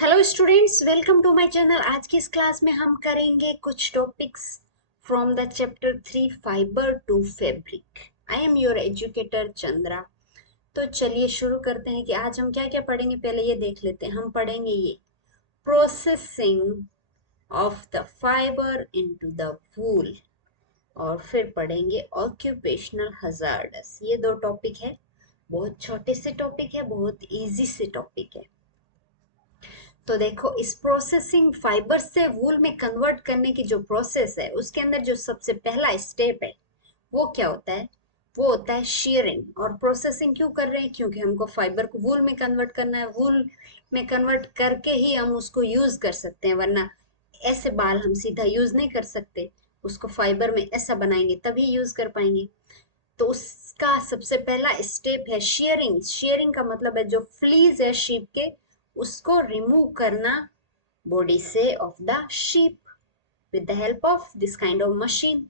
Hello students, welcome to my channel. आज की इस क्लास में हम करेंगे कुछ topics from the chapter 3 fibre to fabric. I am your educator Chandra. तो चलिए शुरू करते हैं कि आज हम क्या क्या पढ़ेंगे। पहले ये देख लेते हैं। हम पढ़ेंगे ये processing of the fibre into the वूल, और फिर पढ़ेंगे ऑक्यूपेशनल हजार्ड्स। ये दो टॉपिक है, बहुत छोटे से टॉपिक है, बहुत इजी से टॉपिक है। तो देखो, इस प्रोसेसिंग फाइबर से वूल में कन्वर्ट करने की जो प्रोसेस है, उसके अंदर जो सबसे पहला स्टेप है वो क्या होता है? वो होता है शेयरिंग। और प्रोसेसिंग क्यों कर रहे हैं? क्योंकि हमको फाइबर को वूल में कन्वर्ट करना है। वूल में कन्वर्ट करके ही हम उसको यूज कर सकते हैं, वरना ऐसे बाल हम सीधा यूज नहीं कर सकते। उसको फाइबर में ऐसा बनाएंगे तभी यूज कर पाएंगे। तो उसका सबसे पहला स्टेप है शेयरिंग। शेयरिंग का मतलब है जो फ्लीज है शीप के, उसको रिमूव करना बॉडी से of the sheep with the help of this kind of machine,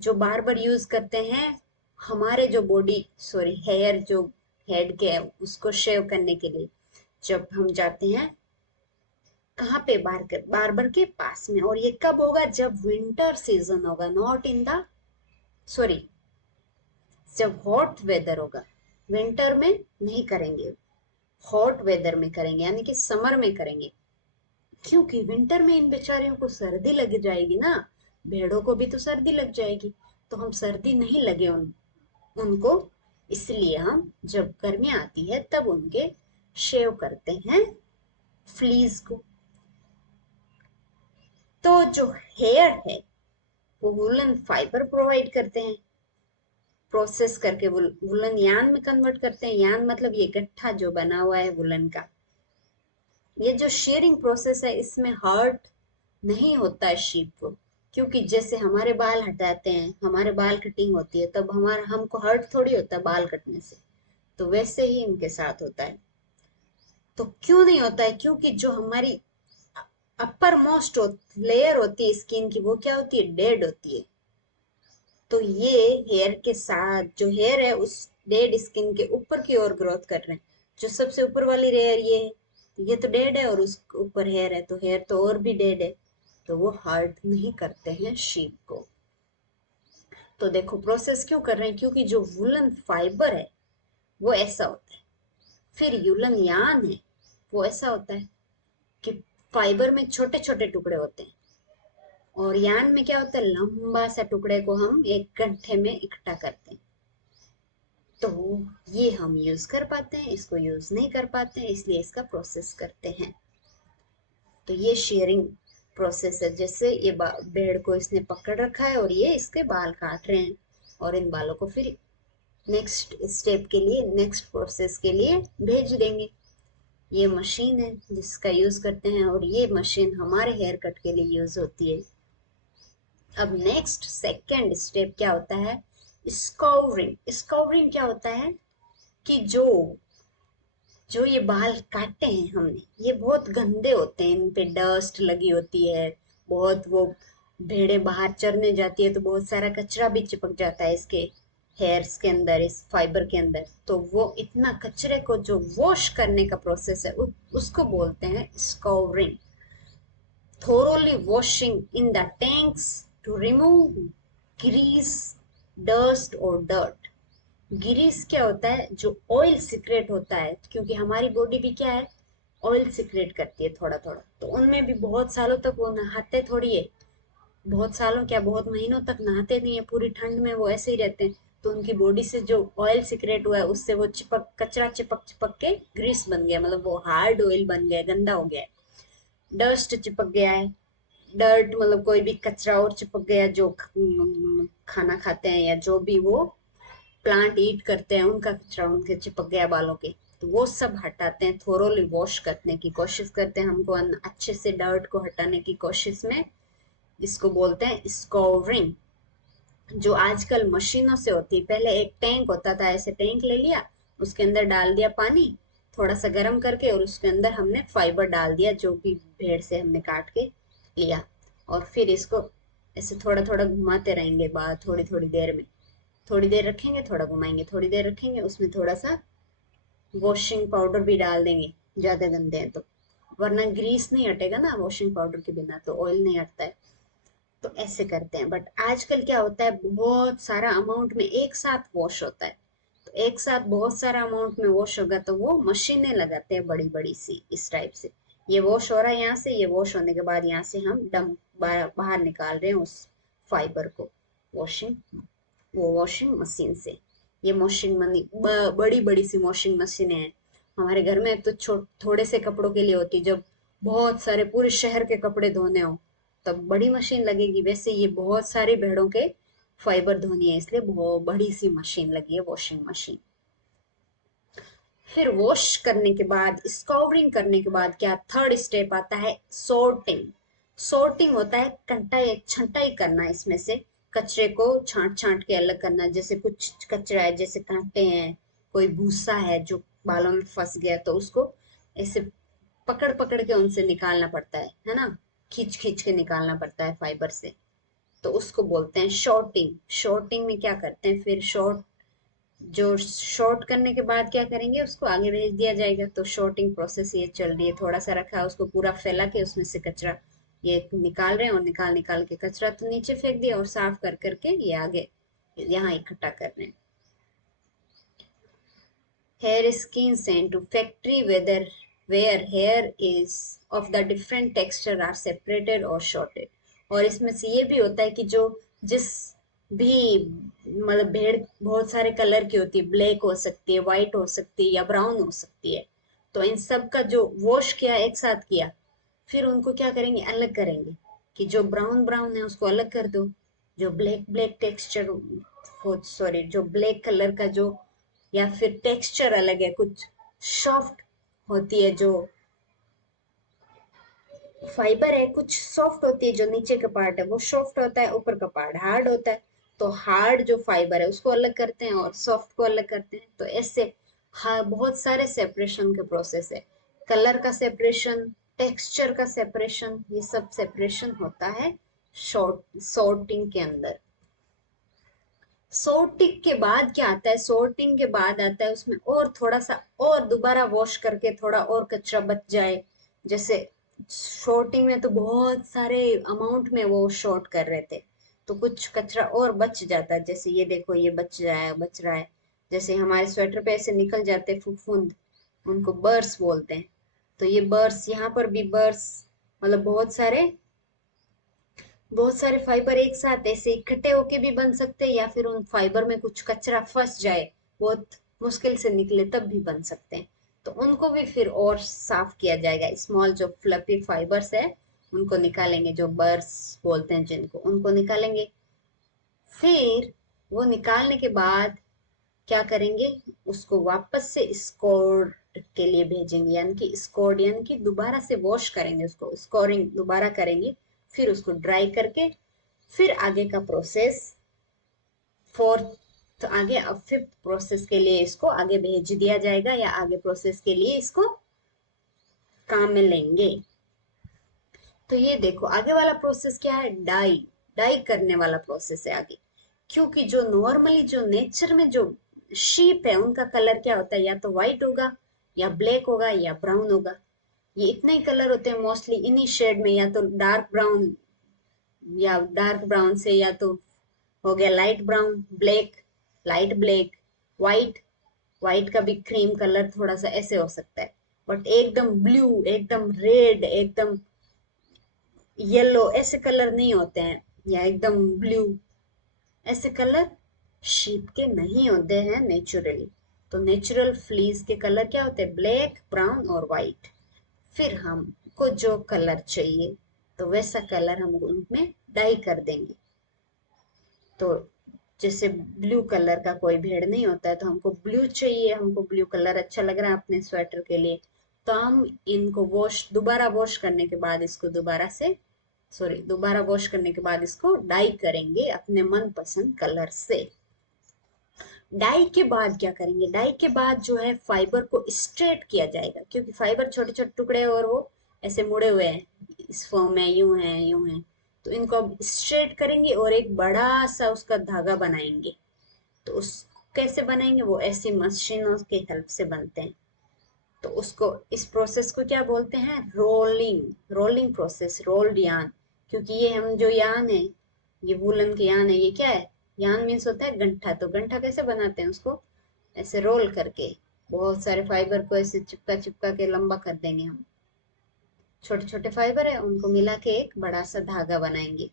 जो बार बार यूज करते हैं हमारे जो बॉडी सॉरी हेयर जो हेड के है उसको शेव करने के लिए। जब हम जाते हैं कहाँ पे? बार्बर के पास में। और ये कब होगा? जब विंटर सीजन होगा, नॉट इन द सॉरी जब हॉट वेदर होगा। विंटर में नहीं करेंगे, हॉट वेदर में करेंगे, यानी कि समर में करेंगे। क्योंकि विंटर में इन बेचारियों को सर्दी लग जाएगी ना, भेड़ों को भी तो सर्दी लग जाएगी। तो हम सर्दी नहीं लगे उनको, इसलिए हम जब गर्मियां आती है तब उनके शेव करते हैं फ्लीज को। तो जो हेयर है वो वुलन फाइबर प्रोवाइड करते हैं, प्रोसेस करके वुलन यान में कन्वर्ट करते हैं। यान मतलब ये गट्ठा जो बना हुआ है वुलन का। ये जो शेयरिंग प्रोसेस है इसमें हर्ट नहीं होता है शीप को, क्योंकि जैसे हमारे बाल हटाते हैं, हमारे बाल कटिंग होती है, तब हमारा हमको हर्ट थोड़ी होता है बाल कटने से। तो वैसे ही इनके साथ होता है। तो क्यों नहीं होता है? क्योंकि जो हमारी अपर मोस्ट लेयर होती है स्किन की, वो क्या होती है? डेड होती है। तो ये हेयर के साथ जो हेयर है उस डेड स्किन के ऊपर की ओर ग्रोथ कर रहे हैं। जो सबसे ऊपर वाली लेयर ये है, ये तो डेड है, और उस ऊपर हेयर है तो हेयर तो और भी डेड है। तो वो हार्ट नहीं करते हैं शीप को। तो देखो प्रोसेस क्यों कर रहे हैं? क्योंकि जो वुलन फाइबर है वो ऐसा होता है। फिर यूलन यान है, वो ऐसा होता है कि फाइबर में छोटे छोटे टुकड़े होते हैं, और यान में क्या होता है? लंबा सा टुकड़े को हम एक गड्ढे में इकट्ठा करते हैं। तो ये हम यूज कर पाते हैं, इसको यूज नहीं कर पाते हैं, इसलिए इसका प्रोसेस करते हैं। तो ये शेयरिंग प्रोसेस है। जैसे ये भेड़ को इसने पकड़ रखा है और ये इसके बाल काट रहे हैं, और इन बालों को फिर नेक्स्ट स्टेप के लिए, नेक्स्ट प्रोसेस के लिए भेज देंगे। ये मशीन है जिसका यूज करते हैं, और ये मशीन हमारे हेयर कट के लिए यूज होती है। अब नेक्स्ट सेकेंड स्टेप क्या होता है? स्कौरिंग। स्कौरिंग क्या होता है कि जो जो ये बाल काटे हैं हमने, ये बहुत गंदे होते हैं, इन पे डस्ट लगी होती है बहुत। वो भेड़े बाहर चरने जाती है तो बहुत सारा कचरा भी चिपक जाता है इसके हेयर्स के अंदर, इस फाइबर के अंदर। तो वो इतना कचरे को जो वॉश करने का प्रोसेस है उसको बोलते हैं स्कौरिंग। thoroughly washing in the tanks to remove grease, dust और dirt। ग्रीस क्या होता है? जो ऑयल सिक्रेट होता है, क्योंकि हमारी बॉडी भी क्या है? ऑयल सिक्रेट करती है थोड़ा थोड़ा। तो उनमें भी बहुत सालों तक वो नहाते थोड़ी है, बहुत सालों क्या बहुत महीनों तक नहाते नहीं है, पूरी ठंड में वो ऐसे ही रहते हैं। तो उनकी बॉडी से जो ऑयल सिक्रेट हुआ है उससे वो चिपक कचरा चिपक चिपक के ग्रीस बन गया, मतलब वो हार्ड ऑयल बन गया, गंदा हो गया है। डस्ट चिपक गया है, डर्ट मतलब कोई भी कचरा और चिपक गया, जो खाना खाते हैं या जो भी वो प्लांट ईट करते हैं उनका कचरा उनके चिपक गया बालों के। तो वो सब हटाते हैं, थोरोली वॉश करने की कोशिश करते हैं, हमको अच्छे से डर्ट को हटाने की कोशिश में। इसको बोलते हैं स्कोरिंग, जो आजकल मशीनों से होती है। पहले एक टैंक होता था, ऐसे टैंक ले लिया, उसके अंदर डाल दिया पानी थोड़ा सा गर्म करके, और उसके अंदर हमने फाइबर डाल दिया जो भी भेड़ से हमने काट के लिया, और फिर इसको ऐसे थोड़ा थोड़ा घुमाते रहेंगे बाद थोड़ी थोड़ी देर में। थोड़ी देर रखेंगे, थोड़ा घुमाएंगे, थोड़ी देर रखेंगे, उसमें थोड़ा सा वॉशिंग पाउडर भी डाल देंगे, ज्यादा गंदे हैं तो। वरना ग्रीस नहीं हटेगा ना वॉशिंग पाउडर के बिना, तो ऑयल नहीं हटता है। तो ऐसे करते हैं। बट आजकल क्या होता है, बहुत सारा अमाउंट में एक साथ वॉश होता है। तो एक साथ बहुत सारा अमाउंट में वॉश होगा तो वो मशीनें लगाते हैं बड़ी बड़ी सी, इस टाइप से। ये वॉश हो रहा है यहाँ से, ये वॉश होने के बाद यहाँ से हम डम बाहर निकाल रहे हैं उस फाइबर को, वॉशिंग वो वॉशिंग मशीन से। ये वॉशिंग मनी बड़ी बड़ी सी वॉशिंग मशीनें हैं हमारे घर में। तो थोड़े से कपड़ों के लिए होती है, जब बहुत सारे पूरे शहर के कपड़े धोने हो तब बड़ी मशीन लगेगी। वैसे ये बहुत सारी भेड़ों के फाइबर धोनी है, इसलिए बहुत बड़ी सी मशीन लगी है, वॉशिंग मशीन। फिर वॉश करने के बाद, स्कॉरिंग करने के बाद क्या थर्ड स्टेप आता है, सॉर्टिंग। सॉर्टिंग होता है कंटाई छंटाई करना, इसमें से कचरे को छांट छांट के अलग करना। जैसे कुछ कचरा है, जैसे कांटे हैं, कोई भूसा है जो बालों में फंस गया, तो उसको ऐसे पकड़ पकड़ के उनसे निकालना पड़ता है ना, खींच खींच के निकालना पड़ता है फाइबर से। तो उसको बोलते हैं शॉर्टिंग। शॉर्टिंग में क्या करते हैं, फिर जो शॉर्ट करने के बाद क्या करेंगे, उसको आगे भेज दिया जाएगा। तो शॉर्टिंग प्रोसेस ये चल रही है। थोड़ा सा रखा है, उसको पूरा फैला के उसमें से कचरा ये निकाल रहे हैं, और निकाल निकाल के कचरा तो नीचे फेंक दिया, और साफ कर करके ये आगे यहाँ इकट्ठा कर रहे हैं। Hair skin sent to factory where hair is of the different texture are separated or sorted। और इसमें से ये भी होता है कि जो जिस भी मतलब भेड़ बहुत सारे कलर की होती है, ब्लैक हो सकती है, व्हाइट हो सकती है, या ब्राउन हो सकती है। तो इन सब का जो वॉश किया, एक साथ किया, फिर उनको क्या करेंगे, अलग करेंगे। कि जो ब्राउन ब्राउन है उसको अलग कर दो, जो ब्लैक ब्लैक टेक्सचर हो, सॉरी, जो ब्लैक कलर का जो, या फिर टेक्सचर अलग है, कुछ सॉफ्ट होती है जो फाइबर है, कुछ सॉफ्ट होती है, जो नीचे का पार्ट है वो सॉफ्ट होता है, ऊपर का पार्ट हार्ड होता है। तो हार्ड जो फाइबर है उसको अलग करते हैं, और सॉफ्ट को अलग करते हैं। तो ऐसे हाँ, बहुत सारे सेपरेशन के प्रोसेस है। कलर का सेपरेशन, टेक्सचर का सेपरेशन, ये सब सेपरेशन होता है सॉर्टिंग के अंदर। सॉर्टिंग के बाद क्या आता है, सॉर्टिंग के बाद आता है उसमें और थोड़ा सा और दोबारा वॉश करके थोड़ा और कचरा बच जाए। जैसे सॉर्टिंग में तो बहुत सारे अमाउंट में वो शॉर्ट कर रहे थे, तो कुछ कचरा और बच जाता है। जैसे ये देखो, ये बच रहा है। जैसे हमारे स्वेटर पे ऐसे निकल जाते हैं फुफुंद, उनको बर्स बोलते हैं। तो ये बर्स, यहाँ पर भी बर्स, मतलब बहुत सारे फाइबर एक साथ ऐसे इकट्ठे होके भी बन सकते हैं, या फिर उन फाइबर में कुछ कचरा फंस जाए, बहुत मुश्किल से निकले, तब भी बन सकते हैं। तो उनको भी फिर और साफ किया जाएगा। स्मॉल जो फ्लफी फाइबर्स है उनको निकालेंगे, जो बर्स बोलते हैं जिनको, उनको निकालेंगे। फिर वो निकालने के बाद क्या करेंगे, उसको वापस से स्कोर के लिए भेजेंगे, यानी कि स्कोर्ड, यानी कि दोबारा से वॉश करेंगे, उसको स्कोरिंग दोबारा करेंगे। फिर उसको ड्राई करके फिर आगे का प्रोसेस, फोर्थ, तो आगे अब फिफ्थ प्रोसेस के लिए इसको आगे भेज दिया जाएगा, या आगे प्रोसेस के लिए इसको काम में लेंगे। तो ये देखो आगे वाला प्रोसेस क्या है, डाई। डाई करने वाला प्रोसेस है आगे। क्योंकि जो नॉर्मली जो नेचर में जो शीप है उनका कलर क्या होता है, या तो व्हाइट होगा, या ब्लैक होगा, या ब्राउन होगा। ये इतने ही कलर होते हैं मोस्टली इन्हीं शेड में, या तो डार्क ब्राउन, या डार्क ब्राउन से, या तो हो गया light brown, black, light black, white. White का भी क्रीम कलर थोड़ा सा ऐसे हो सकता है। बट एकदम ब्लू, एकदम रेड, एकदम येलो ऐसे कलर नहीं होते हैं, या एकदम ब्लू, ऐसे कलर शीप के नहीं होते हैं नेचुरली। तो नेचुरल फ्लीज के कलर क्या होते हैं, ब्लैक, ब्राउन और व्हाइट। फिर हमको जो कलर चाहिए तो वैसा कलर हम उनमें डाई कर देंगे। तो जैसे ब्लू कलर का कोई भेड़ नहीं होता है, तो हमको ब्लू चाहिए, हमको ब्लू कलर अच्छा लग रहा है अपने स्वेटर के लिए, तो हम इनको दोबारा वॉश करने के बाद इसको दोबारा वॉश करने के बाद इसको डाई करेंगे अपने मनपसंद कलर से। डाई के बाद क्या करेंगे, डाई के बाद जो है फाइबर को स्ट्रेट किया जाएगा, क्योंकि फाइबर छोटे छोटे टुकड़े और वो ऐसे मुड़े हुए हैं इस फॉर्म में, यूं है यूं है। तो इनको अब स्ट्रेट करेंगे और एक बड़ा सा उसका धागा बनाएंगे। तो उस कैसे बनाएंगे, वो ऐसी मशीनों की हेल्प से बनते हैं। तो उसको, इस प्रोसेस को क्या बोलते हैं, रोलिंग प्रोसेस, रोल्ड यान। क्योंकि ये हम जो यान है, ये वूलन के यान है, ये क्या है, यान मीन्स होता है गंठा। तो गंठा कैसे बनाते हैं, उसको ऐसे रोल करके बहुत सारे फाइबर को ऐसे चिपका चिपका के लंबा कर देंगे हम। छोटे छोटे फाइबर है, उनको मिला के एक बड़ा सा धागा बनाएंगे।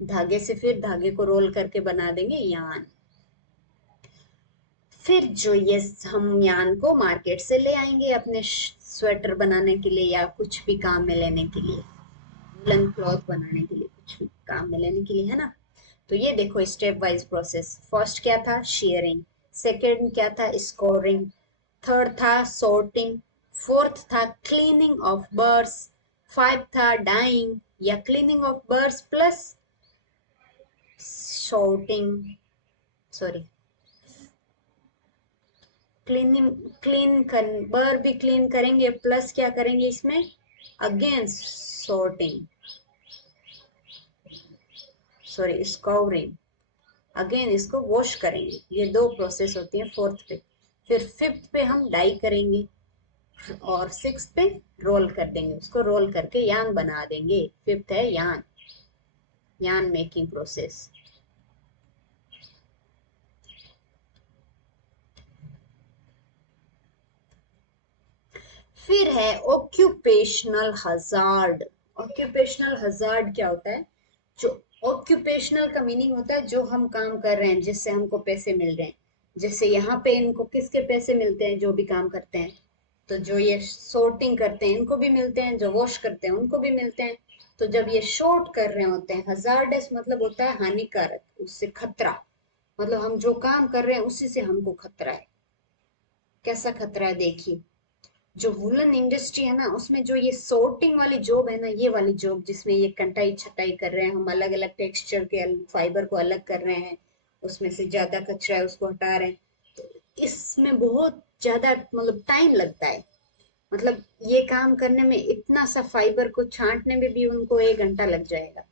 धागे से फिर धागे को रोल करके बना देंगे यान। फिर जो ये हम यान को मार्केट से ले आएंगे अपने स्वेटर बनाने के लिए या कुछ भी काम में लेने के लिए, वुलन क्लॉथ बनाने के लिए, कुछ भी काम में लेने के लिए, है ना। तो ये देखो स्टेप वाइज प्रोसेस। फर्स्ट क्या था, शेयरिंग। सेकंड क्या था, स्कोरिंग। थर्ड था सॉर्टिंग। फोर्थ था क्लीनिंग ऑफ बर्ड्स। फाइव था डाइंग या cleaning of birds plus sorting, sorry cleaning, बर भी क्लीन करेंगे प्लस क्या करेंगे इसमें, again sorting, sorry scoring, again इसको वॉश करेंगे। ये दो प्रोसेस होती है फोर्थ पे। फिर फिफ्थ पे हम डाई करेंगे और सिक्स पे रोल कर देंगे, उसको रोल करके यान बना देंगे। फिफ्थ है यान, यान मेकिंग प्रोसेस। फिर है ऑक्यूपेशनल हजार्ड। ऑक्यूपेशनल हजार्ड क्या होता है, जो ऑक्यूपेशनल का मीनिंग होता है जो हम काम कर रहे हैं जिससे हमको पैसे मिल रहे हैं। जैसे यहाँ पे इनको किसके पैसे मिलते हैं, जो भी काम करते हैं। तो जो ये शॉर्टिंग करते हैं इनको भी मिलते हैं, जो वॉश करते हैं उनको भी मिलते हैं। तो जब ये शॉर्ट कर रहे होते हैं, हजार्डस मतलब होता है हानिकारक, उससे खतरा, मतलब हम जो काम कर रहे हैं उसी से हमको खतरा है। कैसा खतरा है देखिए, जो वुलन इंडस्ट्री है ना, उसमें जो ये सॉर्टिंग वाली जॉब है ना, ये वाली जॉब जिसमें ये कटाई छटाई कर रहे हैं हम, अलग अलग टेक्सचर के फाइबर को अलग कर रहे हैं, उसमें से ज्यादा कचरा है उसको हटा रहे हैं, तो इसमें बहुत ज्यादा मतलब टाइम लगता है। मतलब ये काम करने में इतना सा फाइबर को छांटने में भी उनको 1 घंटा लग जाएगा।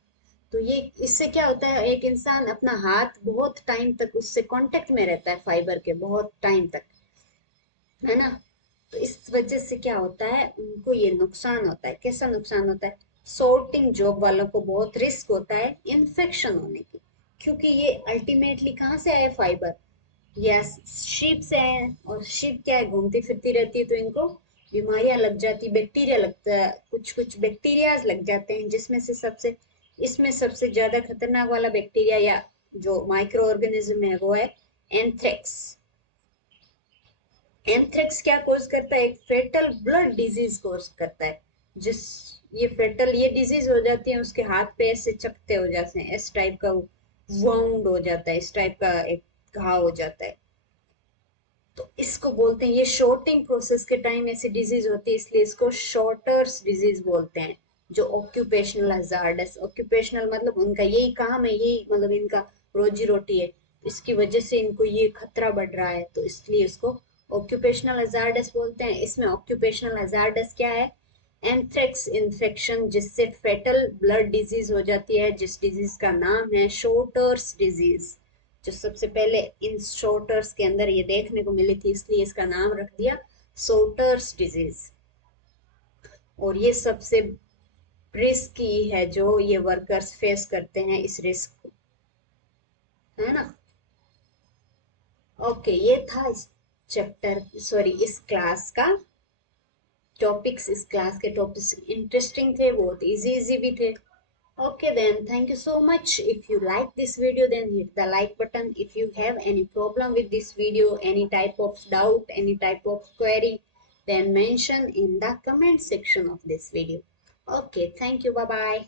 तो ये इससे क्या होता है, एक इंसान अपना हाथ बहुत टाइम तक उससे कांटेक्ट में रहता है फाइबर के, बहुत टाइम तक, है ना। तो इस वजह से क्या होता है, उनको ये नुकसान होता है। कैसा नुकसान होता है, सॉर्टिंग जॉब वालों को बहुत रिस्क होता है इन्फेक्शन होने की, क्योंकि ये अल्टीमेटली कहाँ से आए फाइबर, या शीप से आए, और शीप क्या है, घूमती फिरती रहती है, तो इनको बीमारियां लग जाती, बैक्टीरिया लगता है, कुछ कुछ बैक्टीरिया लग जाते हैं, जिसमें से सबसे, इसमें सबसे ज्यादा खतरनाक वाला बैक्टीरिया या जो माइक्रो ऑर्गेनिज्म है वो है एंथ्रेक्स। एंथ्रेक्स क्या कोज करता है, एक फेटल ब्लड डिजीज कोज करता है। जिस, ये फेटल, ये डिजीज हो जाती है, उसके हाथ पे ऐसे चकते हो जाते हैं, इस टाइप का वाउंड हो जाता है, इस टाइप का एक घाव हो जाता है। तो इसको बोलते हैं, ये शॉर्टिंग प्रोसेस के टाइम ऐसी डिजीज होती है, इसलिए इसको शॉर्टर्स डिजीज बोलते हैं। जो ऑक्यूपेशनल हजार्डस, ऑक्यूपेशनल मतलब उनका यही काम है, यही मतलब इनका रोजी रोटी है, इसकी वजह से इनको ये खतरा बढ़ रहा है, तो इसलिए इसको ऑक्यूपेशनल हजार्डस बोलते हैं। इसमें ऑक्यूपेशनल हजार्डस क्या है, एंथ्रेक्स इन्फेक्शन, जिससे फेटल ब्लड डिजीज हो जाती है, जिस डिजीज का नाम है शॉर्टर्स डिजीज, जो सबसे पहले इन शॉर्टर्स के अंदर ये देखने को मिली थी, इसलिए इसका नाम रख दिया शॉर्टर्स डिजीज। और ये सबसे रिस्क की है जो ये वर्कर्स फेस करते हैं, इस रिस्क को, है ना। ओके, ये था इस चैप्टर, सॉरी इस क्लास का टॉपिक्स। इस क्लास के टॉपिक्स इंटरेस्टिंग थे, बहुत इजी इजी भी थे। Okay, then thank you so much. If you like this video, then hit the like button. If you have any problem with this video, any type of doubt, any type of query, then mention in the comment section of this video. Okay, thank you. Bye bye.